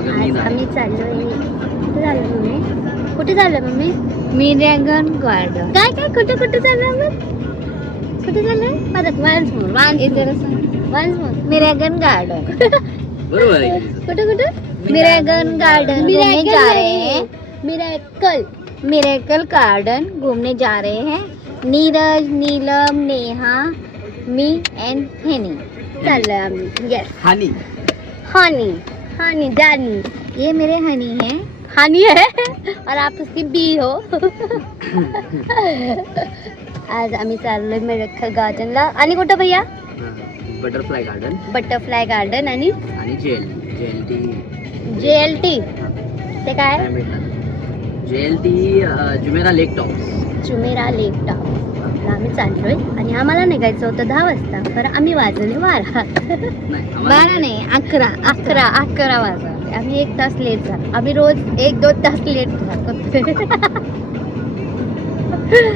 अगर नींद आ रही आम्ही चाललोय. कुठे चाललो मम्मी? कुठे चाललो मम्मी? मिरॅगन गार्डन. काय काय कुठे कुठे चाललो आपण? कुठे चाललोय? परत वन्स मोर. मिरॅगन गार्डन. बरोबर आहे. कुठे कुठे? मिरॅगन गार्डन घूमने जा रहे हैं. मिरेकल. मिरेकल गार्डन घूमने जा रहे हैं. नीरज, नीलम, नेहा, मी एंड हेनी. चाललोय आम्ही. यस. हानी. हानी जानी. ये मेरे हनी हैं. हानी है और आप उसकी बी हो. आज आम्ही चाललोय मिरेकल गार्डनला. आणि कुठं भैया? बटरफ्लाय गार्डन बटरफ्लाय गार्डन आणि JLT. ते काय? JLT जुमेरा लेक टॉप. जुमेरा लेक टॉप. आम्ही चाललोय आणि आम्हाला निघायचं होतं 10 वाजता, तर आम्ही वाजले 12. बारा नाही 11 वाजता. आम्ही 1 तास लेट झालो. आम्ही रोज 1-2 तास लेट जातो.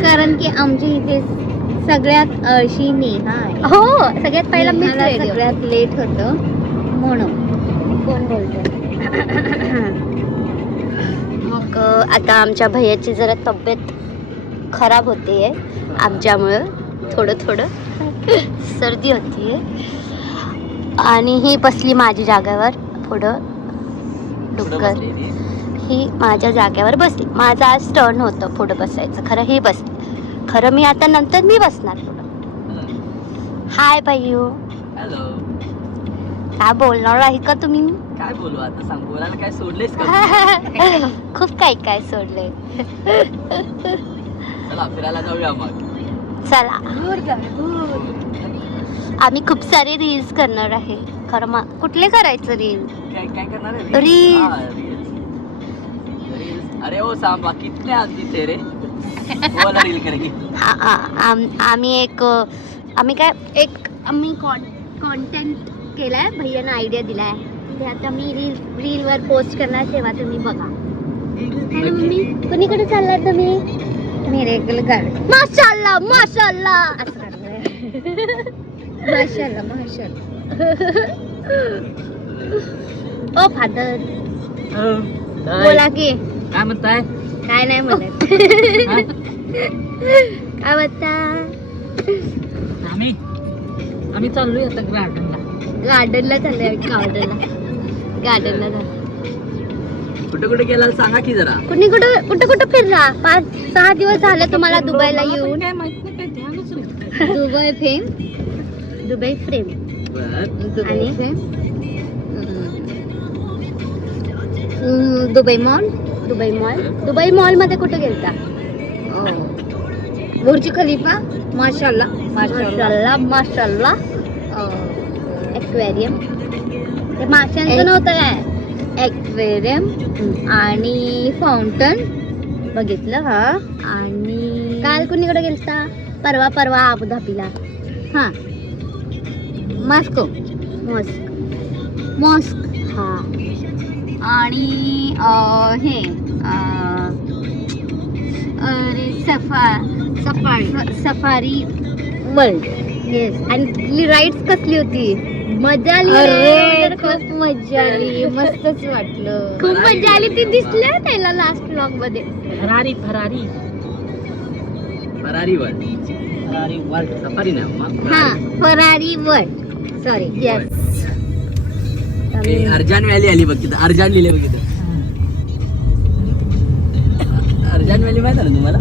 कारण की आमच्या इथे सगळ्यात अळशी नेहा आहे. हो, सगळ्यात पहिला मी मला सगळ्यात लेट होतं म्हणून. कोण बोलतोय? मग आता आमच्या भैयाची जरा तब्येत खराब होतीये आमच्यामुळं. थोडं सर्दी होतीये आणि ही बसली माझ्या जागेवर. पुढं डुक्कर ही माझ्या जागेवर बसली. माझं आज टर्न होतं पुढं बसायचं. खरं ही बसली. खरं मी आता नंतर मी बसणार पुढं. हाय भैयू. हॅलो. काय बोलणार आहे का तुम्ही? काय बोलू आता, सांग. बोलायला काय सोडलेस का? खूप काय सोडलंय. चला फिरायला जाऊया मग. चला. आम्ही खूप सारे रील्स करणार आहे. खरं मग कुठले करायचं रील? काय करणार आहे? रील्स. अरे ओ सांबा कितने आदमी थे रे? बोला रील करेंगे. आम्ही कंटेंट केलाय. भैयानं आयडिया दिलाय. ते आता मी रीलवर पोस्ट करणार. तेव्हा तुम्ही बघा. है ना मम्मी? कुणीकडे चाललाय तुम्ही? Miracle garden. माशाल्लाह. माशाल्लाह. ओ फादर बोला की काय म्हणताय? काय नाही म्हणत. काय म्हणता? आम्ही चाललोय आता गार्डनला चाललोय. गार्डनला कुठे गेला सांगा की जरा. कुठं फिरला? 5-6 दिवस झाले तुम्हाला दुबईला येऊन. दुबई फ्रेम आणि दुबई मॉल मध्ये कुठे गेलता? बुर्ज खलीफा. माशाल्लाह. एक्वेरियम. ते माशांचं नव्हतं काय? एक्वेरियम आणि फाउंटन बघितलं. हा. आणि काल कुणीकडे गेलता? परवा अबुधाबीला. हा. मॉस्को. हा. आणि हे अरे सफारी वर्ल्ड. येस. आणि राईड्स कसली होती? मजा आली. अरे खूप मजा आली. मस्तच वाटलं. खूप मजा आली. ती दिसल्या त्याला लास्ट व्लॉग मध्ये. फरारी वर्ल्ड सफारी नाही. हा, फरारी वर्ल्ड. सॉरी. येस. अर्जान व्हॅली आली बघ तिथं. अर्जान लिहिले बघ तिथं. अर्जान व्हॅली माहिती आहे ना तुम्हाला?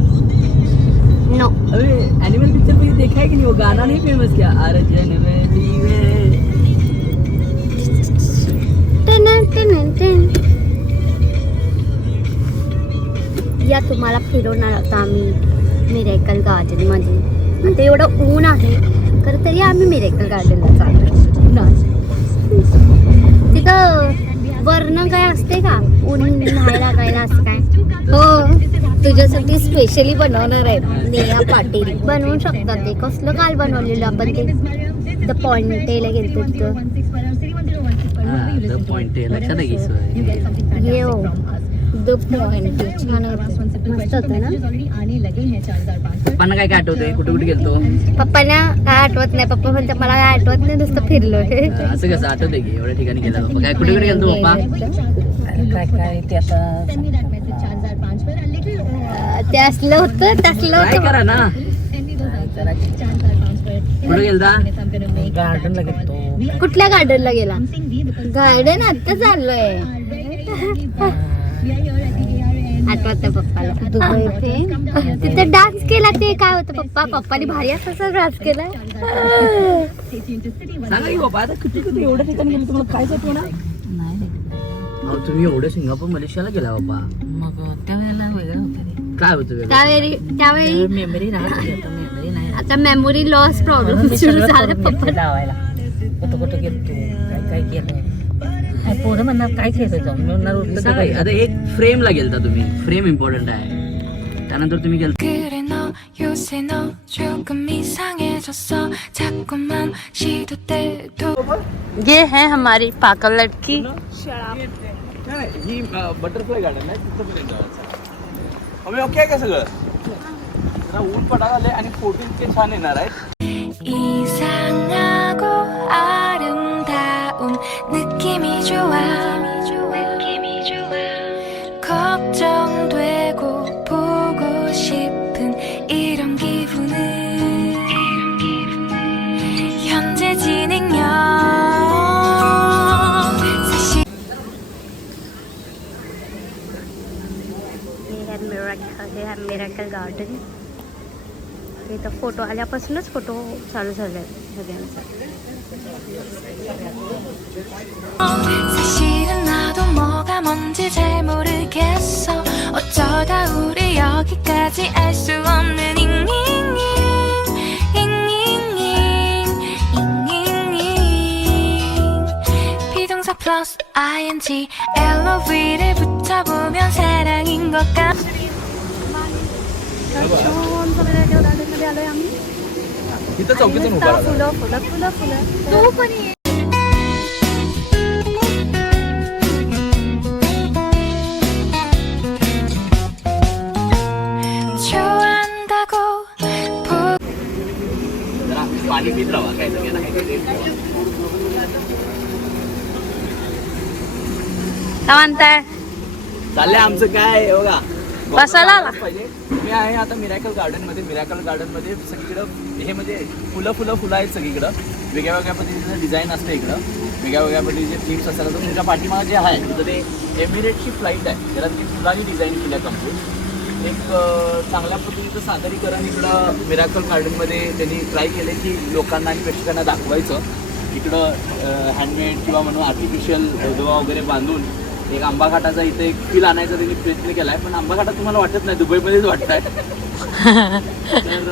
नो. अरे एनिमल पिक्चर में देखा है कि नहीं? वो गाना नहीं फेमस क्या? अर्जन व्हॅली या तुम्हाला फिरवणार होता आम्ही मिरेकल गार्डन मध्ये. आता एवढं ऊन आहे खरं तरी आम्ही मिरेकल गार्डनला चाललो. तिथं वर्ण काय असते का? ऊन नाही लागायला असं काय? हो, तुझ्यासाठी स्पेशली बनवणार आहे नेहा पाटील. बनवू शकतात. ते कसलं काल बनवलेलं आपण ते द पॉइंटेला गेलतो तिथं. पॉइंट लक्षात आहे की ये हो द पॉइंट छान होतं. मस्त होतं ना. पप्पांना काय काय आठवतंय, कुठे कुठे गेलतो? पप्पांना काय आठवत नाही. पप्पा म्हणतात मला काय आठवत नाही, नुसतं फिरलोय. असं कसं आठवतंय की एवढ्या ठिकाणी गेला पप्पा? काय कुठे कुठे गेलतो पप्पा? काय काय ते आता ते असलं होतं तसलं काय होतं. करा ना. कुठे गेलता? गार्डनला गेलतो. कुठल्या गार्डनला गेला? गार्डन आता चाललोय. आठवत नाही पप्पाला. तिथे डान्स केला ते काय होतं पप्पा? पप्पानी भारी असा डान्स केला. सांगा की बाबा, आता कुठे कुठे एवढ्या ठिकाणी गेलो तुम्हाला काय आठवत ना? नाही अहो तुम्ही एवढं सिंगापूर मलेशियाला गेला बाबा, मग त्यावेळेला वेगळं होतं रे. काय होतं वेगळं? त्यावेळी मेमरी राहत आता मेमरी नाही. आता मेमोरी लॉस प्रॉब्लेम सुरू झाला पप्पा. लावायला कुठं कुठं गेलतो, काय काय केलं. काय पोरं म्हणणार काय केलं जाऊन, मी म्हणणार उरलं सांगा की, आता एक फ्रेमला गेलता तुम्ही, फ्रेम इम्पॉर्टंट आहे. त्यानंतर तुम्ही गेलता 그래 너 요새 너 조금 이상해졌어 자꾸만 시도 때도 ये है हमारी पागल लड़की. ही बटरफ्लाय गार्डन आहे, तिथं पर्यंत जायचं. आम्ही ओके आहे का सगळं? जरा ऊन पडायला आले आणि फोटो इतके छान येणार आहेत. 이상하고 아름다운 느낌이 좋아 걱정되고 보고 싶은 이런 기분은 현재 진행형 사실 हे आहे मिराकल गार्डन. इथं फोटो आल्यापासूनच फोटो चालू झाले सगळ्यांचा. 사실은 나도 뭐가 뭔지 잘 모르겠어 어쩌다 우리 여기까지 알 수 없는 잉잉잉 비동사 플러스 ing LOV를 붙여보면 사랑인 것 같아 इथं चौकीतून उभा राहा. फुलं फुलं फुलं फुलं. तू पण ये. 좋아한다고 जरा पाणी पित राहा काय सगळ्यांना काय काय म्हणताय? चाललंय आमचं काय आहे बघा. बसायला आला? पाहिजे. मी आहे आता मिरॅकल गार्डन मध्ये सगळीकडं हे म्हणजे फुलं आहेत सगळीकडं. वेगळ्या वेगळ्या पद्धतीचं डिझाईन असतं इकडं, वेगळ्या वेगळ्या पद्धतीचे थीम्स असतात. तर तुमच्या पाठीमागे जे आहे तिथं ते एमिरेटची फ्लाईट आहे, त्याला ती फुलांनी डिझाईन केल्या कम्प्लीट. एक चांगल्या पद्धतीचं सादरीकरण इकडं मिरॅकल गार्डनमध्ये त्यांनी ट्राय केले की लोकांना आणि प्रेक्षकांना दाखवायचं. इकडं हँडमेड किंवा म्हणून आर्टिफिशियल धबधबा वगैरे बांधून एक आंबा घाटाचा इथे एक फील आणायचा त्यांनी प्रयत्न केला आहे. पण आंबा घाटात तुम्हाला वाटत नाही, दुबईमध्येच वाटत आहे. तर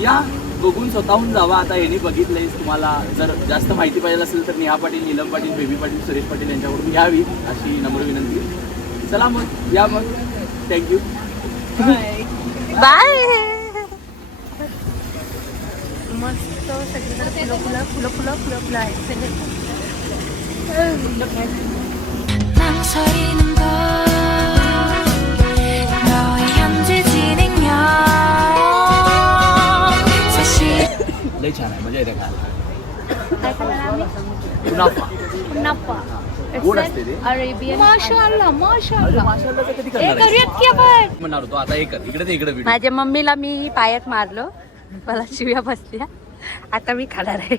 या बघून स्वतःहून जावा. आता यांनी बघितलंय, तुम्हाला जर जास्त माहिती पाहिजे असेल तर नेहा पाटील, नीलम पाटील, बेबी पाटील, सुरेश पाटील यांच्याकडून घ्यावी अशी नम्र विनंती. चला मग या मग. थँक्यू. बाय. मस्त सगळीकडे फुलं फुलं फुलं फुलं फुलं आहेत. 망설이는 걸 너의 현재 진행형 사실 लय छान आहे, मजा येते खायला. काय खाणार आम्ही? कुनाफा नप्पा. गोड असते ते. अरेबियन. माशाअल्लाह माशाअल्लाह. माशाअल्लाह कधी करणार आहे? करूयात की आपण. म्हणणार होतो आता एक इकडे ते इकडे माझ्या मम्मीला मी पायात मारलो, मला शिव्या बसल्या. आता मी खाणार आहे.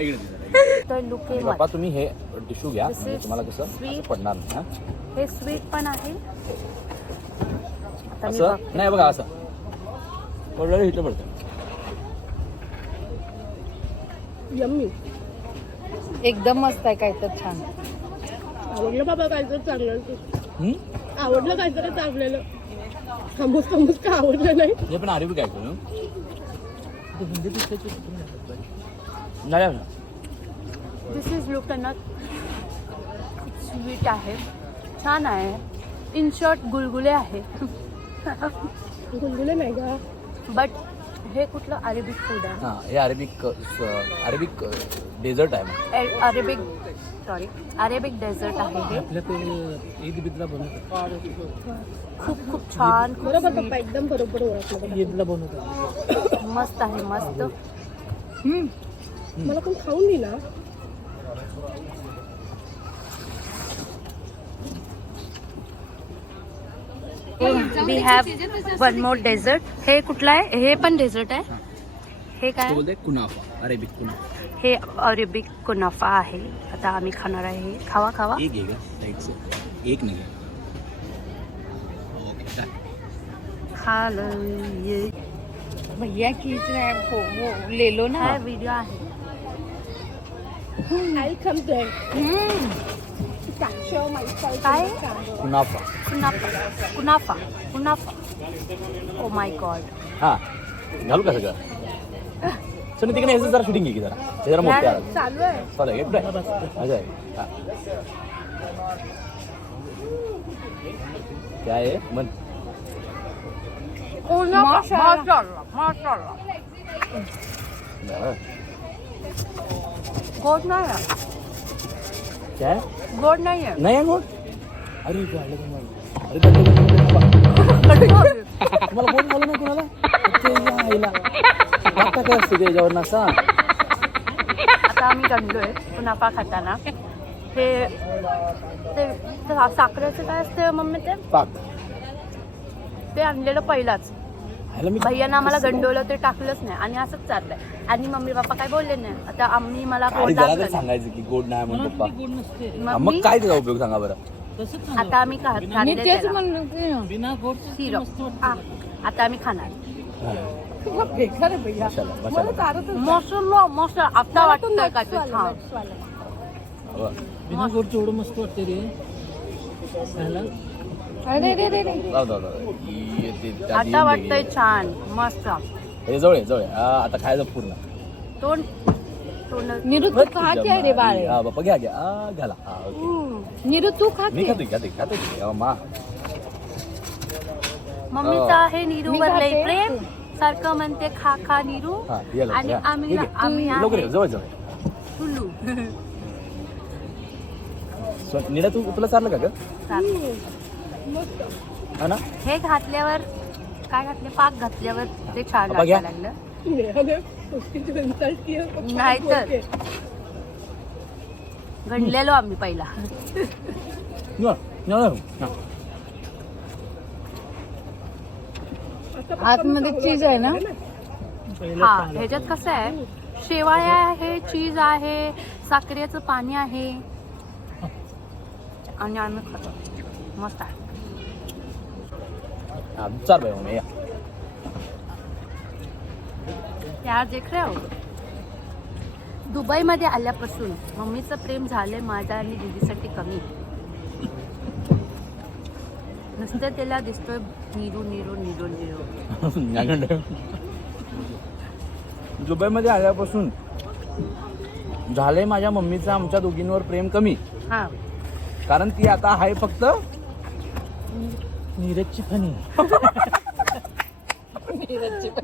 इकडे लुक बाबा तुम्ही हे टिश्यू घ्या, This म्हणजे is तुम्हाला कसं sweet. असं पडणार नाही. हा? हे स्वीट पण आहे. आता मी असं बघते. नाही बघा, असं पडलं इथं पडतं. यम्मी. एकदम मस्त आहे, काय तर छान. आवडलं बाबा काय तर चांगलं. हम्म? आवडलं काय तर चांगलेलं. खमूस खमूस का आवडलं नाही. हे पण आरबी काय करू नाही. दिस इज लुकनट. स्वीट आहे, छान आहे. इन शॉर्ट गुलगुले आहे. गुलगुले नाही का? बट हे कुठलं अरेबिक फूड आहे? हां, हे अरेबिक डेझर्ट आहे. अरेबिक सॉरी अरेबिक डेझर्ट आहे हे. ईदला बनवतात. खूप खूप छान, खूप बरोबर sweet. पप्पा एकदम बरोबर ओळखलं बघा. ईदला बनवतात. मस्त आहे मस्त. मला पण खाऊन दे ना. We have one more dessert. हे कुठलं आहे? हे पण डेझर्ट आहे. हे काय आहे? बोलते कुनाफा, अरेबिक कुनाफा. हे अरेबिक कुनाफा आहे. आता आम्ही खाणार आहे. खावा खावा. एक आहे का साइड से? एक नाही. Okay done. खा लो ये. भैया खींच रहे हैं वो ले लो ना. हा व्हिडिओ आहे. आई खामतोय. साक्ष माहिती काय? कुनाफा. कुनाफा कुनाफा कुनाफा. Oh my god. हा घालू का सगळं? चल तिकडे यायचं जरा शूटिंग घे की जरा. हे जरा मोठे आहे. चालू आहे. चालेल एक कुठे? अच्छा आहे. हा. क्या आहे मन? बरं. गोड नाही आहे. क्या आहे? गोड नाही आहे. नाही आहे गोड? अरे ते आलं तुम्हाला. अरे तुम्हाला गोड झालं नाही कोणाला? ते या आईला. आता काय असते त्याच्यावर नसा? आता आम्ही गंडलोय कुनाफा खाताना. हे ते साखरेचं काय असते मम्मी? ते पाक. ते आणलेलं पहिलाच. ह्याला मी भैयानं आम्हाला गंडवलं ते टाकलंच नाही आणि असंच चाललंय. आणि मम्मी पप्पा काय बोलले नाही. आता आम्ही मला काय गोड जरा तर दाखवलं. सांगायचं की गोड नाही म्हणून पप्पा. गोड नसते. हा, मग मग काय त्याचा उपयोग सांगा बरं? आता आम्ही मी खाल्ले तेच त्याला. म्हणलं की बिना गोड सिरप. आता आम्ही खाणार. बेकार आहे भैया. मसाला मला मसाला चारतच मसाला मसाला. आता वाटतंय का ते वाला, छान. nuts वाला. वा. बिना गोडचं एवढं मस्त वाटते रे. खायला. अरे रे रे रे. जाऊ जाऊ जाऊ. येते आता वाटतंय छान मस्त. हे जवळ आहे, जवळ आहे. हा, आता खायचं पूर्ण. तोंड तोंड. नीरू तू खा क्या रे बाळे. हा बाप्पा घ्या घ्या. हा, घाला. हा, ओके. नीरू तू खा मी की. खाते मा. मम्मीचं आहे मी नीरूवर खाते. लय प्रेम. सारखं म्हणते खा खा नीरू. हा, ये लवकर, आणि या. आम्ही ठीक आहे. आम्ही लवकर आहे ये, जवळ जवळ. टुल्लू. निडा तुला चाललं का ग? हा ना? हे घातल्यावर काय घातले? पाक घातल्यावर ते छान बाबा घ्या. लागायला लागलं. नेहाने उसकी insult की है, पप्पा नाही बोल तर. के. गणलेलो आम्ही पहिला. न, न, न. आता पप्पा आतमध्ये मी चीज आहे ना. हा ह्याच्यात कसं आहे? शेवाया आहे, चीज आहे, साखरेचं पाणी आहे आणि आम्ही खातो. मस्त आहे. हा, चाल बाई मग या. यार देख रहे हो, दुबईमध्ये आल्यापासून मम्मीचं प्रेम झालंय माझ्या आणि दीदीसाठी कमी. नुसतं त्याला दिसतोय नीरू नीरू नीरू नीरू. दुबईमध्ये आल्यापासून झालंय माझ्या मम्मीचं आमच्या दोघींवर प्रेम कमी. हा कारण ती आता आहे फक्त नीरजची फणी.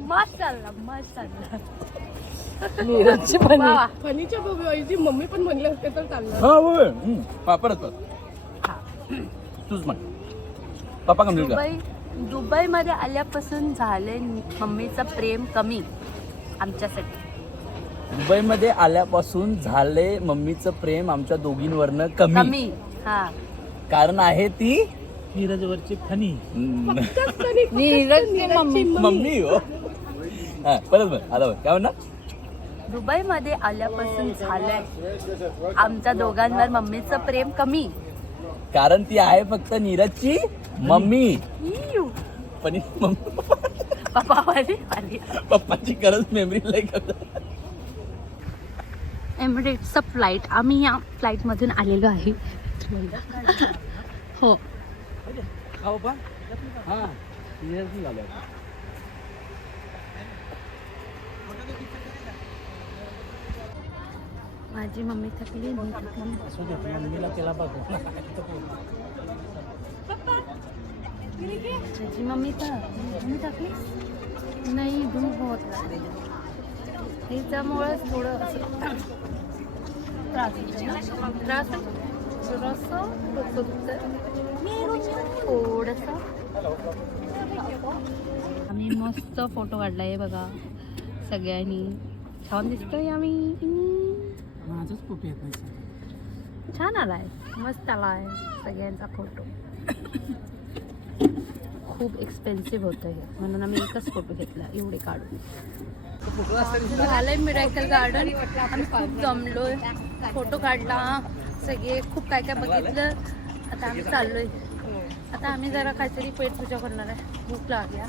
मस्त चालला मस्त चालला. नीरजची पण वा वा. फनीच्या ऐवजी मम्मी पण म्हणले असते तर चाललं. हा होय. हा, परत तूच म्हण. पप्पा कम्प्लीट कर. दुबईमध्ये आल्यापासून झालंय मम्मीचं प्रेम कमी आमच्यासाठी. दुबईमध्ये आल्यापासून झाले मम्मीचं प्रेम आमच्या दोघींवरनं कमी. कमी हा. कारण आहे ती नीरजवरची फणी. नीरजची मम्मी. मम्मी हो. हा परत बघ आता बघ काय म्हणणार. दुबईमध्ये आल्यापासून झालंय आमच्या दोघांवर मम्मीचं प्रेम कमी. कारण ती आहे फक्त नीरजची मम्मी. इयू. पण मम्मी पप्पा वाली वाली. पप्पाची खरंच मेमरी लय करत. एमिरेट्सचं फ्लाईट. आम्ही या फ्लाईटमधून आलेलो आहे. हो हा बाबा. हा नीरज झालं. माझी मम्मी थकली मी थकली. मम्मीला केला बघू. माझी मम्मी थकली नाही. धूप होत नाही त्याच्यामुळेच थोडं असं त्रास होतो ना? त्रास आहे? जरासं डोकं दुखतंय थोडंसं. आम्ही मस्त फोटो काढलाय बघा सगळ्यांनी. छान दिसतोय आम्ही. माझंच फोटो येत नाही. छान आलाय, मस्त आलाय सगळ्यांचा फोटो. खूप एक्सपेन्सिव्ह होतं हे, म्हणून आम्ही एकच फोटो घेतला एवढे काढून. झालंय मिरॅकल गार्डन. आम्ही खूप जमलोय, फोटो काढला, सगळे खूप काय काय बघितलं. आता आम्ही चाललोय. आता आम्ही जरा काहीतरी पेट पूजा करणार आहे. भूक लागल्या.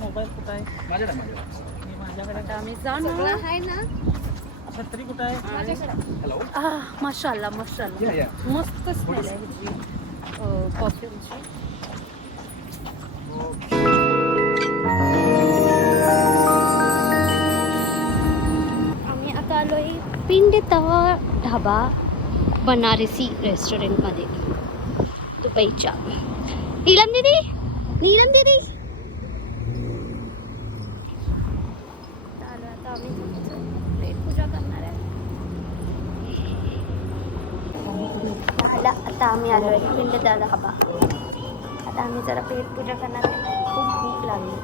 मोबाईल कुठं आहे? माझ्याकडे आता आम्ही जाणार आहे ना. छत्री कुठं आहे? हॅलो. माशाल्लाह माशाल्लाह, या. मस्त स्मेल आहे ह्याची परफ्यूमची. आम्ही आता आलोय पिंड तवा ढाबा बनारसी रेस्टॉरंटमध्ये दुबईच्या. नीलम दीदी, नीलम दीदी. चालू आता आम्ही पेट पूजा करणार आहे. आता आम्ही आलोय पिंड तवा ढाबा. आता आम्ही जरा पेट पूजा करणार आहे. खूप भूक लागली.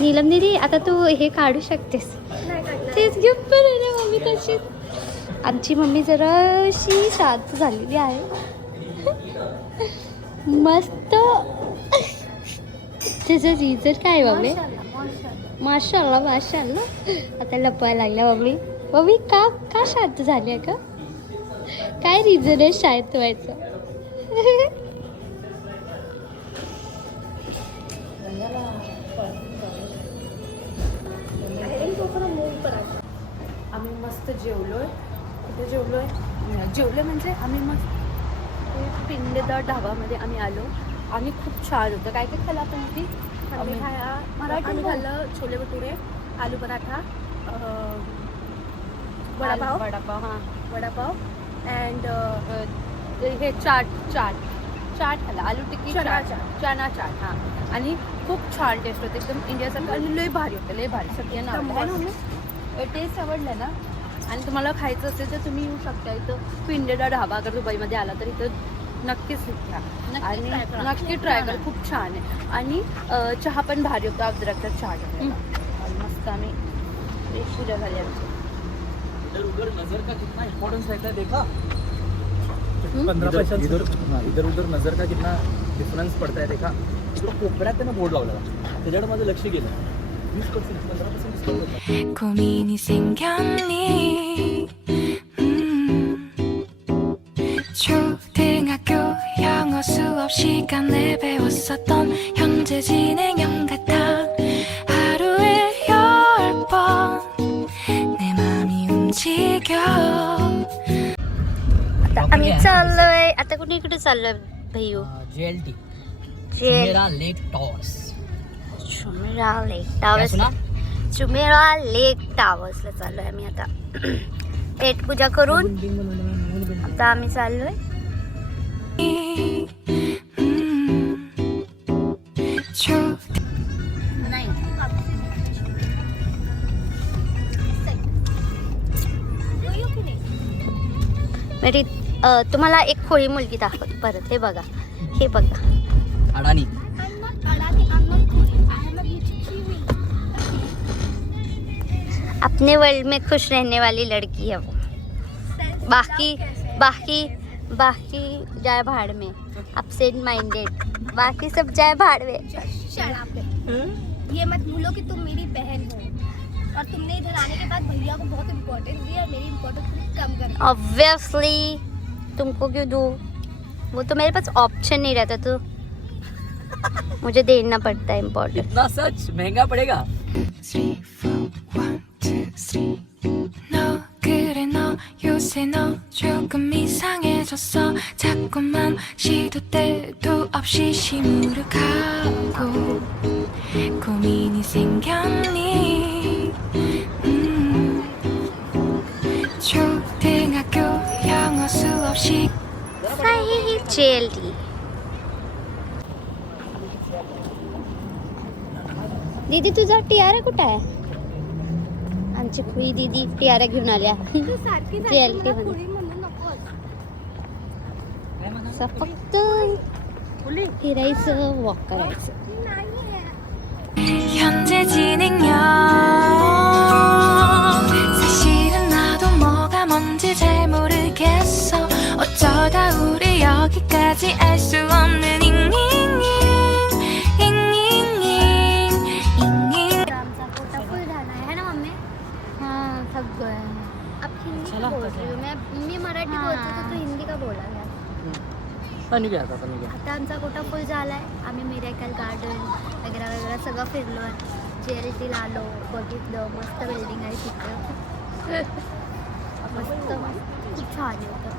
नीलम दीदी आता तू हे काढू शकतेस. तेच गिफ्ट पण आहे ना मम्मी तशी. आमची मम्मी जराशी शांत झालेली आहे. मस्त. त्याचं रिझन काय मम्मी? माशाल्लाह माशाल्लाह. आता लपवायला लागल्या मम्मी. मम्मी का का शांत झाली आहे का? काय रिझन आहे शांत व्हायचं? आम्ही मस्त जेवलोय. कुठे जेवलोय? जेवलोय म्हणजे आम्ही मस्त पिंडेदार ढाबामध्ये आम्ही आलो आणि खूप छान होतं. काय काय खाल्लं आपण? आम्ही मराठी खाल्लं, छोले भटुरे, आलू पराठा, वडापाव हां वडापाव अँड हे चाट खाल्ला, आलू टिक्की, चना चाट हां. आणि खूप छान टेस्ट होते, एकदम इंडियासारखं आणि लय भारी होतं, लय भारी. सगळ्यांना आवडलं. टेस्ट आवडलं ना. आणि तुम्हाला खायचं असेल तर तुम्ही येऊ शकता इथं पिंडेदा ढाबा. अगर दुबईमध्ये आला तर इथं नक्कीच घ्या आणि नक्की ट्राय करा. खूप छान आहे. आणि चहा पण भारी होता, अद्रकचा चहा टाकलेला मस्त. आम्ही पूजा झाली आमची. उधर नजर का कितना इम्पोर्टेंस रहता है देखा? 15 पैसा. इधर उधर नजर का कितना डिफरन्स पडता है देखा? इकडं कोपऱ्यात त्यानं बोर्ड लावला, त्याच्याकडे माझं लक्ष गेलं. 20% 15% डिस्काउंट होता. 고민이 생겼니 초등학교 영어 수업 시간에 배웠었던 현재 진행형 같아 하루에 10번 내 맘이 움직여. आता आम्ही चाललोय. आता कुठे इकडे चाललोय भैयू? JLT जेल मेरा लेक टॉवर्स. जुमेरा लेक टावर्स. जुमेरा लेक टावर्सला चाललोय आम्ही आता. पेट पूजा करून आता आम्ही चाललोय. मेरी तुम्हाला एक खोळी मुलगी दाखवते परत. हे बघा, हे बघा. अडाणी. अपने वर्ल्ड में खुश रहने वाली लड़की है वो. बाकी जाए भाड़ में. Upset minded. बाकी सब जाए भाड़ में. ये मत भूलो कि तुम मेरी बहन हो और तुमने इधर आने के बाद भैया को बहुत इम्पोर्टेंस दिया और मेरी इम्पोर्टेंस कम कर. ऑब्वियसली तुमको क्यों दूँ? वो तो मेरे पास ऑप्शन नहीं रहता, तो मुझे देना पड़ता है इम्पोर्टेंस. इतना सच महंगा पड़ेगा. 3, 4, 1, 2, 3. 너 그래 너 요새 너 조금 이상해졌어. 자꾸만 시도 때도 없이 시무룩하고 고민이 생겼니 초등학교 영어 수업 시 साई JLT. दीदी तुझा टियारा कुठं आहे? आमची खुई दीदी टियारा घेऊन आल्या तू सारखी JLT मला मध्ये. पुढे म्हणू नकोस. असं फक्त फिरायचं वॉक करायचं. 현재 진행형 사실은 나도 뭐가 뭔지 잘 모르겠어 어쩌다 우리 여기까지 알 수 없는 잉잉잉 आमचा पोटा फुल झाला आहे ना मम्मी. हां सगळं. अब हिंदी चला, बोल रही हूँ मैं. मी मराठी बोलते तर तू हिंदी का बोला यार. आता आमचा कोटा फुल झाला आहे. आम्ही मिरॅकल गार्डन वगैरे वगैरे सगळं फिरलो आहे. JLTला आलो, बघितलं, मस्त बिल्डिंग आहे तिथं. मस्त मस्त खूप छान होतं.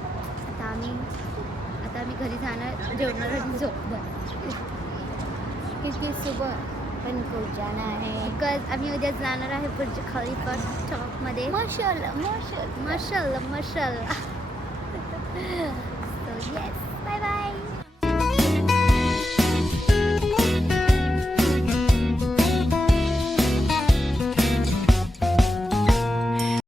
आता आम्ही घरी जाणार, जेवणार आणि झोपणार. क्योंकि सुबह पण खूप जाणं आहे. बिकॉज आम्ही उद्या जाणार आहे बुर्ज खलिफा टॉपमध्ये. माशाल्लाह माशाल्लाह माशाल्लाह माशाल्लाह. So yes, bye bye.